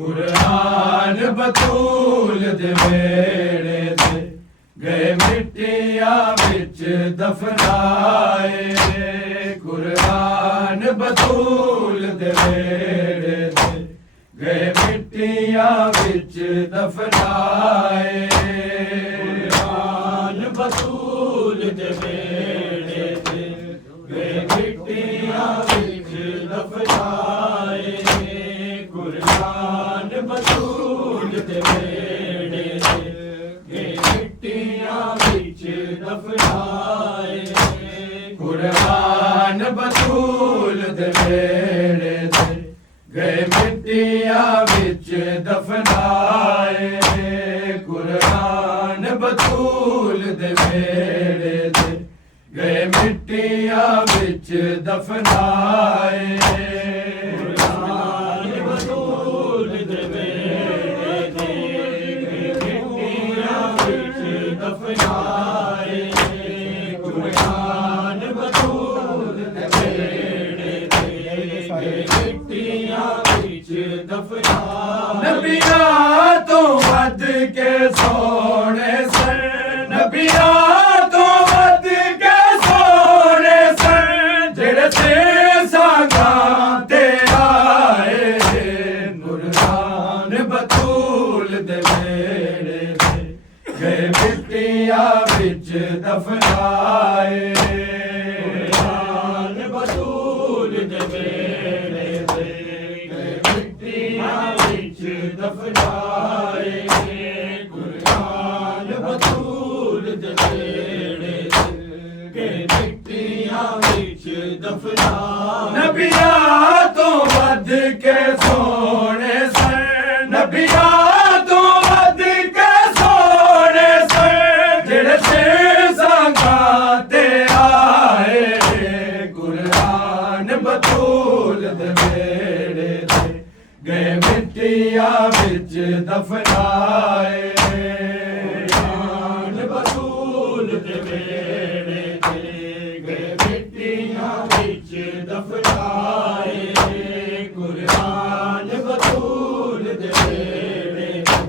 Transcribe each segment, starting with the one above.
कुरान बतूल दे वेड़े ते गए मिट्टियां विच दफनाए। कुरान बतूल दे वेड़े ते गए मिट्टियां विच दफनाए। कुरान बतूल दे वेड़े ते गए मिट्टियां विच दफनाए। कुरान बतूल दे वेड़े ते गए मिट्टियां विच दफनाए। कुरान बतूल दे वेड़े ते गए मिट्टियां विच दफनाए। कुरान बतूल दे वेड़े ते गए मिट्टियां विच दफनाए। कुरान बतूल दे वेड़े ते गए मिट्टियां विच दफनाए। कुरान बतूल दे वेड़े ते गए मिट्टियां विच दफनाए। नबियां तो वध के सोने सन, नबियां तो वध के सोने सन, जेड़े से सांगां ते आए। कुरान बतूल दे वेड़े ते गए मिट्टियां विच दफनाए। कुरान बतूल दे वेड़े ते गए मिट्टियां विच दफनाए। कुरान बतूल दे वेड़े ते गए मिट्टियां विच दफनाए। नबियां तो वध के सोने सन, नबियां तो वध के सोने सन, जेड़े से सांगां ते आए। कुरान बतूल दे वेड़े ते गए मिट्टियां विच दफनाए। कुरान बतूल दे वेड़े ते गए मिट्टियां विच दफनाए। कुरान बतूल दे वेड़े ते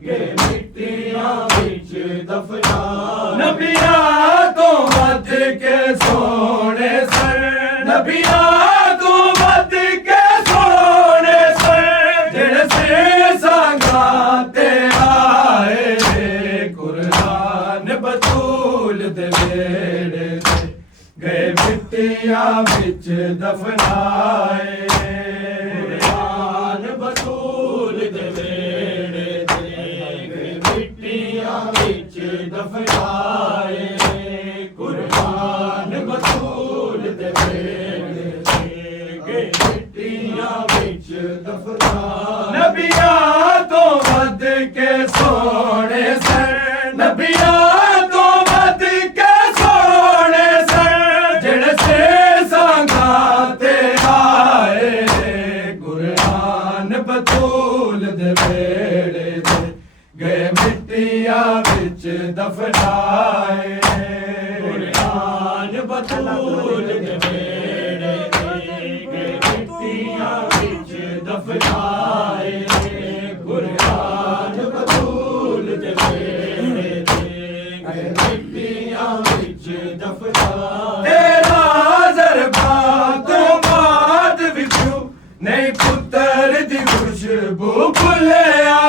गए मिट्टियां विच दफनाए। नबियां तो वध के सोने सन, नबियां तो वध के सोने सन, जेड़े से सांगां ते आए। कुरान बतूल दे वेड़े ते गए मिट्टियां विच दफनाए। कुरान बतूल दे वेड़े ते गए मिट्टियां विच दफनाए। कुरान बतूल दे वेड़े ते गए मिट्टियां विच दफनाए। नबियां तो वध के सोने सन, नबियां तो वध के सोने सन, जेड़े से सांगां ते आए। कुरान बतूल दे वेड़े ते गए मिट्टियां विच दफनाए। कुरान बतूल दे वेड़े ते गए मिट्टियां विच दफनाए। कुरान बतूल दे वेड़े ते गए मिट्टियां विच दफनाए। तेरा ज़रबां तो बाद विचू नहीं पुत्तर दी खुशबू भुल्लिया,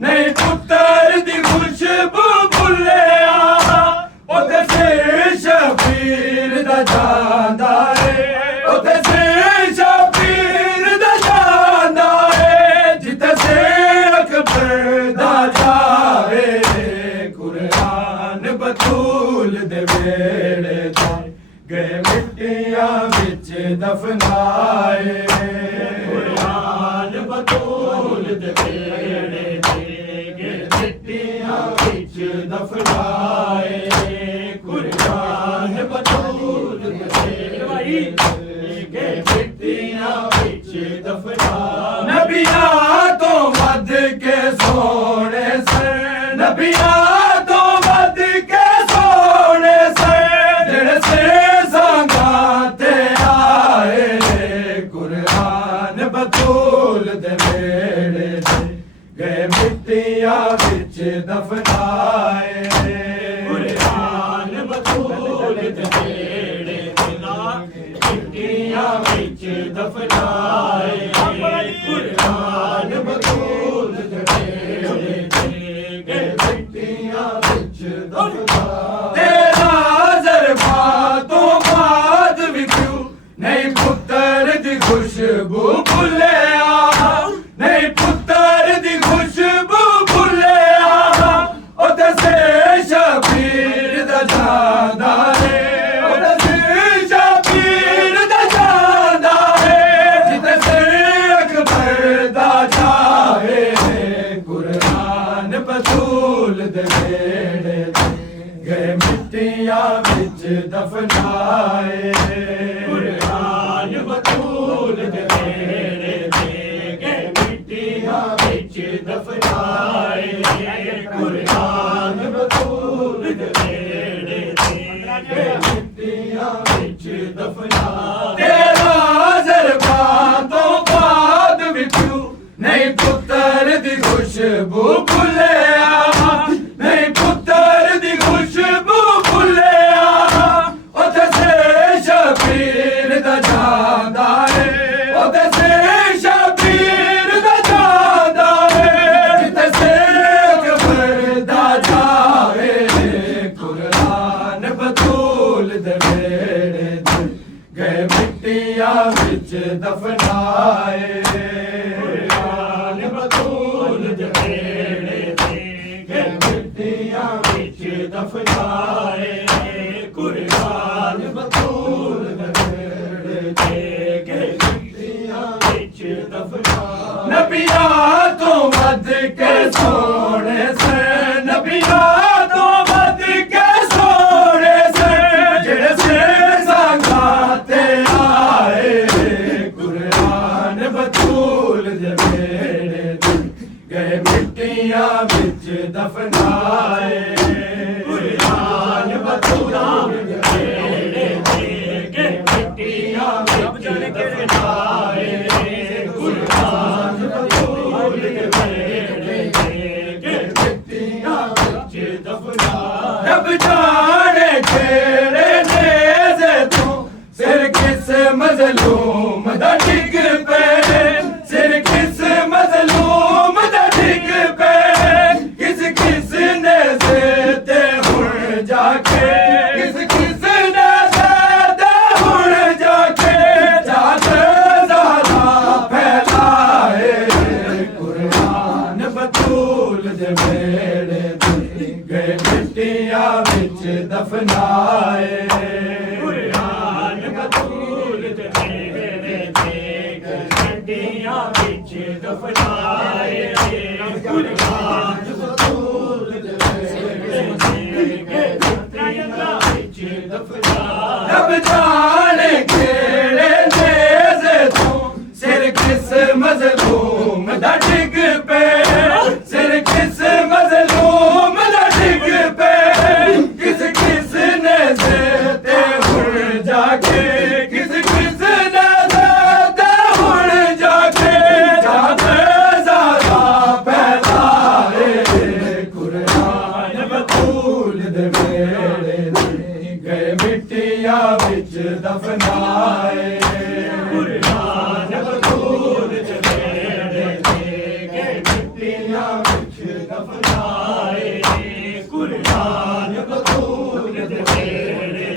नहीं पुत्तर दी खुशबू भुल्लिया। ओते से शबीर दा जांदा है, ओते से शबीर दा जांदा है, जिथे से अकबर दा जाए। कुरान बतूल दे वेड़े ते गए मिट्टियां विच दफनाए। कुरान बतूल दे वेड़े ते गए मिट्टियां विच दफनाए। कुरान बतूल दे वेड़े ते गए मिट्टियां विच दफनाए। नबियां तो वध के सोने सन, नबियां तो वध के सोने सन, जेड़े से सांगां ते आए। कुरान बतूल दे वेड़े मिट्टियां विच दफनाए कुरान बतूल दे बेड़े मिट्टियां विच दफनाए कुरान बतूल दे बेड़े मिट्टियां विच दफनाए तेरा ज़रबा तो बाद भी क्यों नहीं पुत्तर दी खुशबू भुलिया नहीं पुत्तर दी खुशबू भुलिया ओ दसे शबीर दा जादा है ओ दसे शबीर दा जादा है जिते से अकबर दा जाए कुरान बतूल दे बेड़े गए मिट्टियां विच दफनाए कुरान बतूल दे बेड़े गए मिट्टियां विच दफनाए कुरान बतूल दे बेड़े गए मिट्टियां विच दफनाए तेरा ज़रबा तो बाद भी क्यों नहीं पुत्तर दी खुशबू भुलिया नहीं पुत्तर दी खुशबू भुलिया ओ दसे शबीर दा जादा है ओ दसे शबीर दा जादा है जिते से अकबर दा जाए कुरान बतूल दे बेड़े गए मिट्टियां विच दफनाए कुरान बतूल दे बेड़े गए मिट्टियां विच दफनाए कुरान बतूल दे बेड़े गए मिट्टियां विच दफनाए नबियां तो वध के सोने से नबियां तो वध के सोने से जेड़े से संगाते आए कुरान बतूल दे बेड़े गए मिट्टियां विच दफनाए कुरान बतूल दे बेड़े गए मिट्टियां विच दफनाए कुरान बतूल दे बेड़े गए मिट्टियां विच दफनाए रब जाने केड़े नेज़े तू सिर किस मज़लूम दा डिग पे सिर किस मज़लूम दा डिग पे किस किस नेज़े ते हुण जाके किस किस नेज़े ते हुण जाके जाके ज़ादा फैलाए कुरान बतूल दे बेड़े गए मिट्टियां विच दफनाए कुरान बतूल दे बेड़े गए मिट्टियां विच दफनाए कुरान बतूल दे बेड़े गए मिट्टियां विच दफनाए रब जाने केड़े नेज़े तू सिर किस मज़लूम दा डिग पे सिर किस मज़लूम दा डिग पे किस किस नेज़े ते हुण जाके किस किस नेज़े ते हुण जाके जाके ज़ादा फैलाए कुरान बतूल दे बेड़े गए मिट्टियां विच दफनाए कुरान बतूल दे बेड़े गए मिट्टियां विच दफनाए कुरान बतूल दे बेड़े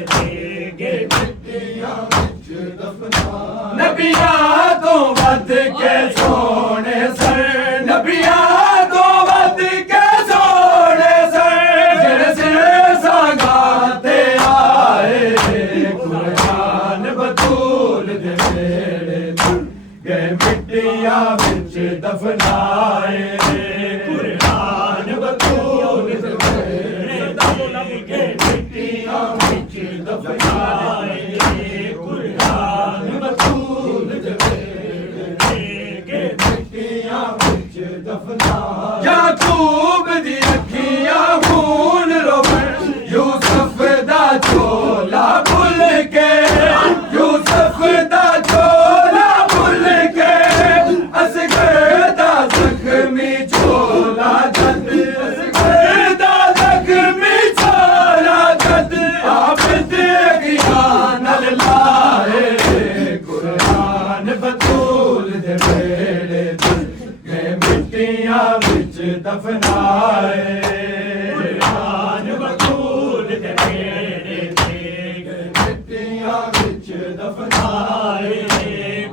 गए मिट्टियां विच दफनाए नबियां तो वध के सोने सर नबियां तो वध के सोने सर जेड़े से संगाते आए कुरान बतूल दे बेड़े गए मिट्टियां विच दफनाए कुरान बतूल दे बेड़े गए मिट्टियां विच दफनाए कुरान बतूल दे बेड़े गए मिट्टियां विच दफनाए याकूब दी अखियां खून रोवण यूसुफ दा झोला भुल के यूसुफ दा झोला भुल के असगर दा जख्मी झोला जद मिट्टियां विच दफनाए कुरान बतूल दे बेड़े ते मिट्टियां विच दफनाए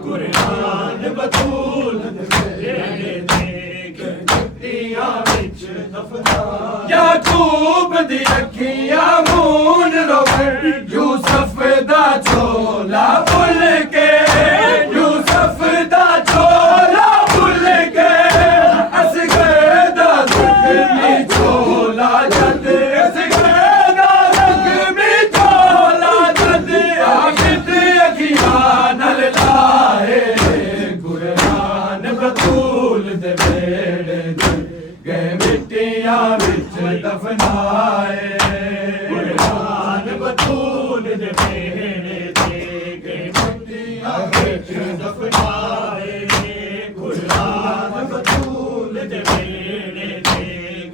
कुरान बतूल दे बेड़े ते मिट्टियां विच दफनाए याकूब दी अखियां मून रोवण यूसुफ दा झोला भुल के यूसुफ दा झोला भुल के असगर दा ज़ख्मी झोला जद असगर दा ज़ख्मी झोला जद आखिद अखियां नल लाए कुरान बतूल दे बेड़े गए मिट्टियां विच दफनाए कुरान बतूल दे बेड़े गए मिट्टियां विच दफनाए कुरान बतूल दे बेड़े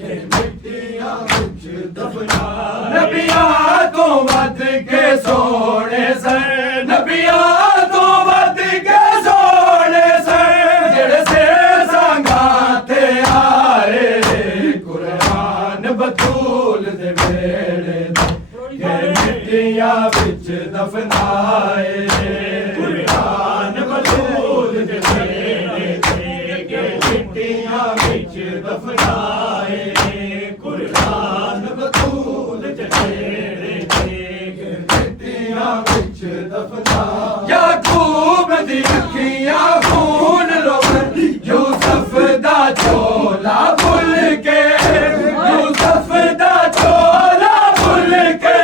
गए मिट्टियां विच दफनाए नबियां तो वध के सोने सन नबियां तो वध के सोने सन जेड़े से सांगा ते आए कुरान बतूल दे बेड़े गए मिट्टियां विच दफनाए कुरान बतूल दे बेड़े गए मिट्टियां विच दफनाए कुरान बतूल दे बेड़े गए मिट्टियां विच दफनाए याकूब दी अखियां खून रोवन यूसुफ दा झोला भुल के यूसुफ दा झोला भुल के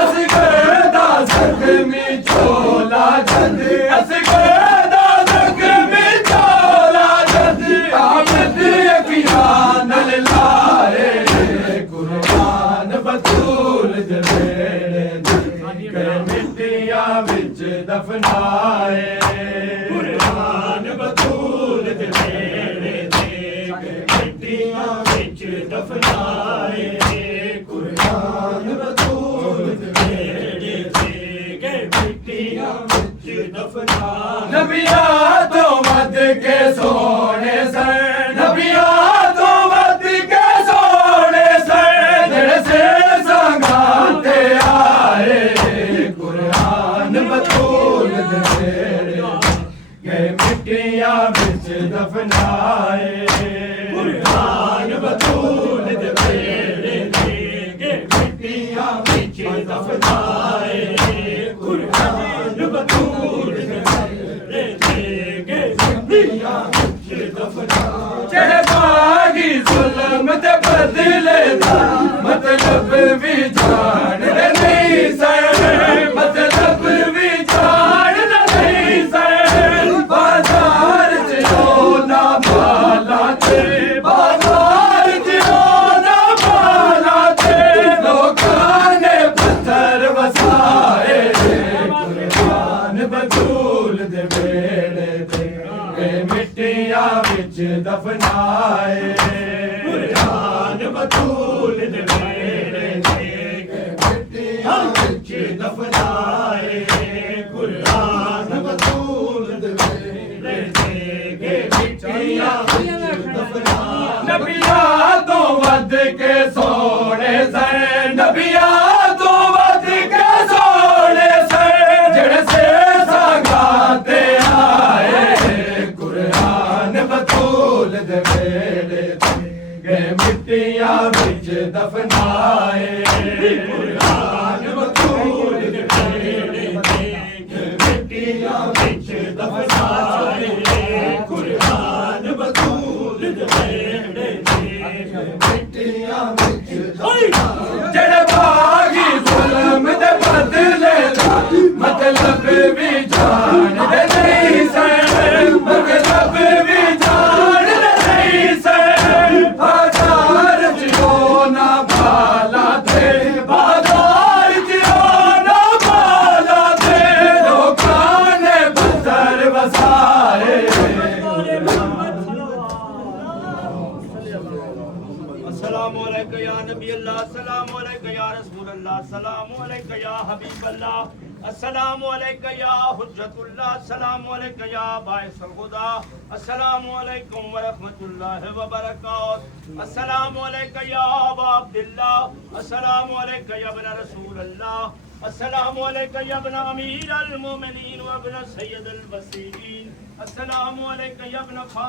असगर दा ज़ख्मी झोला जद असगर दा ज़ख्मी झोला जद आखिद अखियां नल लाए कुरान बतूल दे बेड़े गए मिट्टियां विच दफनाए कुरान बतूल दे बेड़े गए मिट्टियां विच दफनाए कुरान बतूल दे बेड़े गए मिट्टियां विच दफनाए नबियां तो वध के सोने सन नबियां तो वध के सोने सन जेड़े से सांगा ते आए कुरान बतूल दे बेड़े गए मिट्टियां विच दफनाए कुरान बतूल दे बेड़े गए मिट्टियां विच दफनाए कुरान बतूल दे बेड़े गए मिट्टियां विच दफनाए जेड़े बागी जुल्म ते बदले दा मतलब भी जानदे नहीं सन मतलब भी जानदे नहीं सन बाजार च ना माला ते बाजार च ना माला ते लोकां ने पत्थर वसाए कुरान बतूल दे बेड़े गए मिट्टियां विच दफनाए कुरान बतूल दे बेड़े गए मिट्टियां विच दफनाए कुरान बतूल दे बेड़े गए मिट्टियां विच दफनाए नबियां तो वध के सोने सन नबियां तो वध के सोने सन जेड़े से सांगा ते आए कुरान बतूल दे बेड़े गए मिट्टियां विच दफनाए कुरान बतूल दे बेड़े गए मिट्टियां विच दफनाए कुरान बतूल दे बेड़े गए मिट्टियां विच दफनाए जेड़े बागी जुल्म दे बदले दा मतलब भी जानदे नहीं सन मतलब भी जानदे नहीं सन बाजार च ना भाला थे बाजार च ना भाला थे लोकां ने पत्थर वसाए अस्सलाम अलैका या नबी अल्लाह, अस्सलाम अलैका या रसूल अल्लाह, अस्सलाम अलैका या हबीब अल्लाह, अस्सलाम अलैका या हुज्जतुल्लाह, अस्सलाम अलैका या बाइसल हुदा, अस्सलाम अलैकुम व रहमतुल्लाहि व बरकातहू, अस्सलाम अलैका या अबा अब्दुल्लाह, अस्सलाम अलैका या इब्न रसूल अल्लाह, अस्सलाम अलैका या इब्न अमीर अल मोमिनीन व इब्न सय्यद अल बसीरीन, अस्सलाम अलैका या इब्न